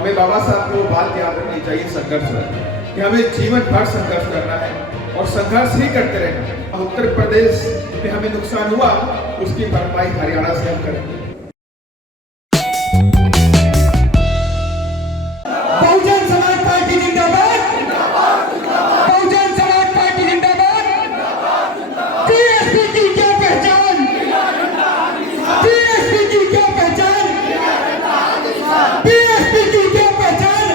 हमें बाबा साहब को बात याद रखनी चाहिए संघर्ष में, कि हमें जीवन भर संघर्ष करना है और संघर्ष ही करते रहना है। उत्तर प्रदेश में हमें नुकसान हुआ, उसकी भरपाई हरियाणा से हम करेंगे। बहुजन समाज पार्टी जिंदाबाद, बहुजन समाज पार्टी जिंदाबाद। टीएसपी की क्या पहचान, टीएसपी की क्या पहचान, टीएसपी की क्या पहचान।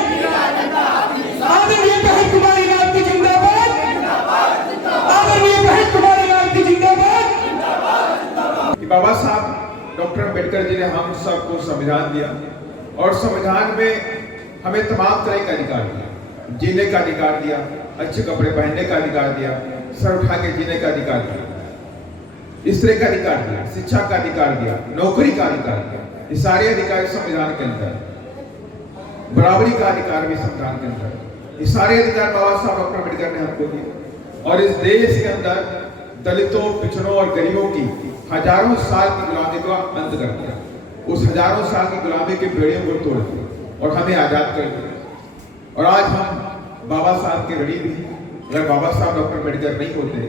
आदरणीय बहन कुमारी लाल की जिंदाबाद, आदरणीय बहन कुमारी लाल की जिंदाबाद। बाबा साहब डॉक्टर अम्बेडकर जी ने हम सबको संविधान दिया और संविधान में हमें तमाम तरह का अधिकार दिया। जीने का अधिकार दिया, अच्छे कपड़े पहनने का अधिकार दिया, सर उठा के जीने का अधिकार दिया, स्त्री का अधिकार दिया, शिक्षा का अधिकार दिया, नौकरी का अधिकार दिया। ये सारे अधिकार संविधान के अंदर, बराबरी का अधिकार भी संविधान के अंदर, ये सारे अधिकार बाबा साहब डॉक्टर अम्बेडकर ने हमको दिए। और इस देश के अंदर दलितों, पिछड़ों और गरीबों की हजारों साल की गुलामी का अंत कर दिया। उस हजारों साल की गुलामी के बेड़ियों को तोड़ दिया और हमें आजाद कर दिया। और आज हम बाबा साहब के ऋणी भी। अगर बाबा साहब डॉक्टर अम्बेडकर नहीं होते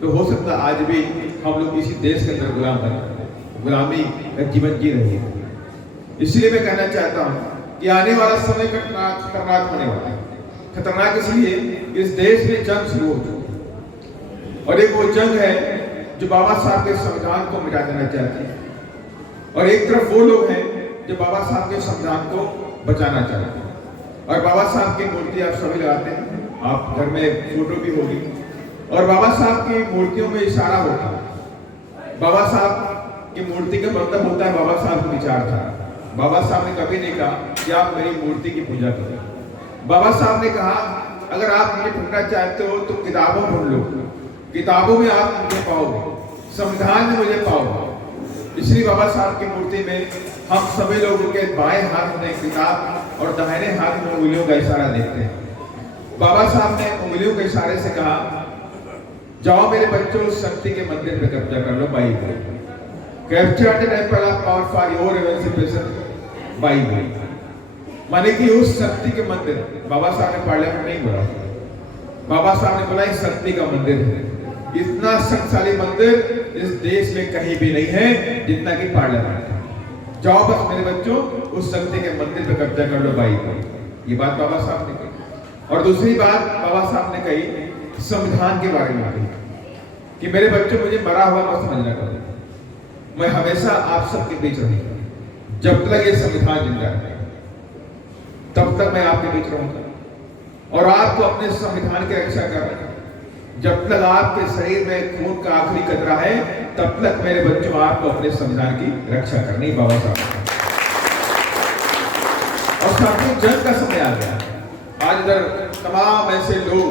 तो हो सकता आज भी हम लोग इसी देश के अंदर गुलाम बने, गुलामी का जीवन जी रहे हैं। इसलिए मैं कहना चाहता हूँ कि आने वाला समय खतरनाक होने वाला है। खतरनाक इसलिए इस देश में जंग शुरू हो चुकी है और एक वो जंग है जो बाबा साहब के संविधान को मिटा देना चाहते हैं और एक तरफ वो लोग हैं जो बाबा साहब के संविधान को बचाना चाहते हैं। और बाबा साहब की मूर्ति आप सभी लगाते हैं, आप घर में फोटो भी होगी और बाबा साहब की मूर्तियों में इशारा होता है। बाबा साहब की मूर्ति का मतलब होता है बाबा साहब का विचारधारा। बाबा साहब ने कभी नहीं कहा कि आप मेरी मूर्ति की पूजा करो। बाबा साहब ने कहा अगर आप मुझे ढूंढना चाहते हो तो किताबों ढूंढ लो, किताबों में आप मुझे पाओगे, संविधान में मुझे पाओगे। इसलिए बाबा साहब की मूर्ति में हम सभी लोगों के बाएं हाथ में किताब और दाहिने हाथ में उंगलियों का इशारा देखते हैं। बाबा साहब ने उंगलियों के इशारे से कहा जाओ मेरे बच्चों शक्ति के मंदिर पे कब्जा कर लो, by capture the temple of power for your emancipation bye bye. माने कि उस शक्ति के मंदिर, बाबा साहब ने पार्लियामेंट नहीं बोला, बाबा साहब ने बोला इस शक्ति का मंदिर है। इतना शक्तिशाली मंदिर इस देश में कहीं भी नहीं है जितना कि पार्लियामेंट है। जाओ बस मेरे बच्चों उस शक्ति के मंदिर पे कब्जा कर लो बाई बाई। ये बात बाबा साहब ने कही। और दूसरी बात बाबा साहब ने कही संविधान के बारे में कही कि मेरे बच्चों मुझे मरा हुआ मत समझना करो, मैं हमेशा आप सबके बीच रहूंगा। जब तक ये संविधान जिंदा है तब तक मैं आपके बीच रहूंगा और आपको अपने संविधान की रक्षा करना। जब तक आपके शरीर में खून का आखिरी कतरा है तब तक मेरे बच्चों आपको अपने संविधान की रक्षा करनी। बाबा साहब और साथियों जंग का समय आ गया। आज इधर तमाम ऐसे लोग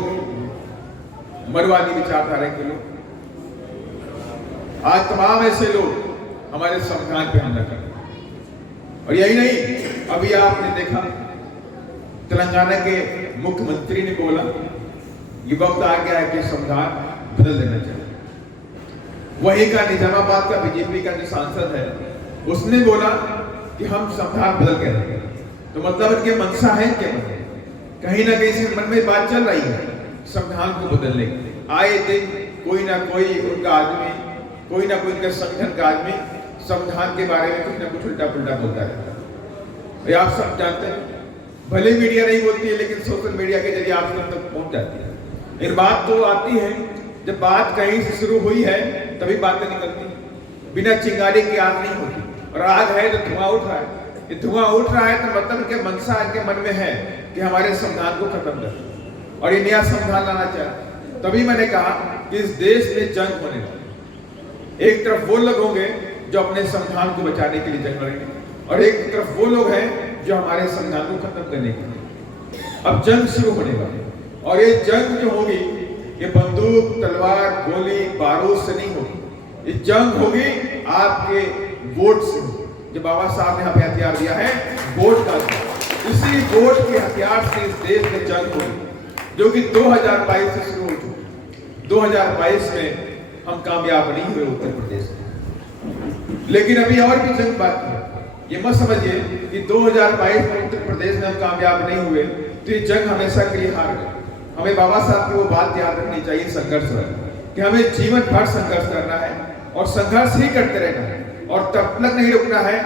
मरवादी विचारधारा के लोग, आज तमाम ऐसे लोग हमारे संविधान पे हमला कर रहे। और यही नहीं, अभी आपने देखा तेलंगाना के मुख्यमंत्री ने बोला ये वक्त आ गया है कि संविधान बदल देना चाहिए। वही का निजामाबाद का बीजेपी का जो सांसद है उसने बोला कि हम संविधान बदल के रहेंगे। तो मतलब इनके मनसा है क्या, कहीं ना कहीं से मन में बात चल रही है संविधान को बदलने की। आए दिन कोई ना कोई उनका आदमी, कोई ना कोई उनके संगठन का आदमी संविधान के बारे में कुछ ना कुछ उल्टा पुल्टा बोलता है। आप सब जानते हैं, भले मीडिया नहीं बोलती है लेकिन सोशल मीडिया के जरिए आप तक पहुंच जाती है। एक बात तो आती है जब बात कहीं से शुरू हुई है तभी बातें निकलती, बिना चिंगारी की आग नहीं होती। और आग है तो धुआं उठ रहा है, ये धुआं उठ रहा है तो मतलब के मनसा इनके मन में है कि हमारे संविधान को खत्म कर और ये नया संविधान लाना चाहे। तभी मैंने कहा कि इस देश में जंग होने वाली। एक तरफ वो लोग होंगे जो अपने संविधान को बचाने के लिए जंग लड़ेंगे और एक तरफ वो लोग हैं जो हमारे संविधान को खत्म करने के लिए। अब जंग शुरू होने वाली और ये जंग जो होगी ये बंदूक, तलवार, गोली, बारूद से नहीं होगी। ये जंग होगी आपके वोट से, जो बाबा साहब ने हमें हथियार दिया है वोट का। इसी वोट के हथियार से इस देश में जंग होगी जो कि 2022 से शुरू हो चुकी। 2022 में हम कामयाब नहीं हुए उत्तर प्रदेश में, लेकिन अभी और भी जंग बाकी है। ये मत समझिए कि 2022 में उत्तर प्रदेश में हम कामयाब नहीं हुए तो ये जंग हमेशा के लिए हार गए। हमें बाबा साहब की वो बात याद रखनी चाहिए संघर्ष कि हमें जीवन भर संघर्ष करना है और संघर्ष ही करते रहना है और तब तक नहीं रुकना है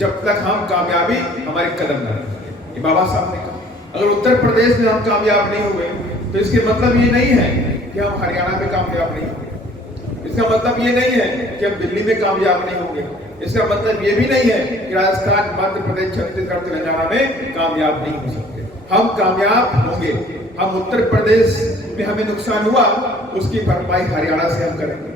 जब तक हम कामयाबी हमारे कदम न रखें। ये बाबा साहब ने कहा। अगर उत्तर प्रदेश में हम कामयाब नहीं हुए तो इसके मतलब ये नहीं है कि हम हरियाणा में कामयाब नहीं होंगे। इसका मतलब ये नहीं है कि हम दिल्ली में कामयाब नहीं होंगे। इसका मतलब ये भी नहीं है कि राजस्थान, मध्य प्रदेश, छत्तीसगढ़, तेलंगाना में कामयाब नहीं हो सकते। हम कामयाब होंगे। हम उत्तर प्रदेश में हमें नुकसान हुआ उसकी भरपाई हरियाणा से हम करेंगे।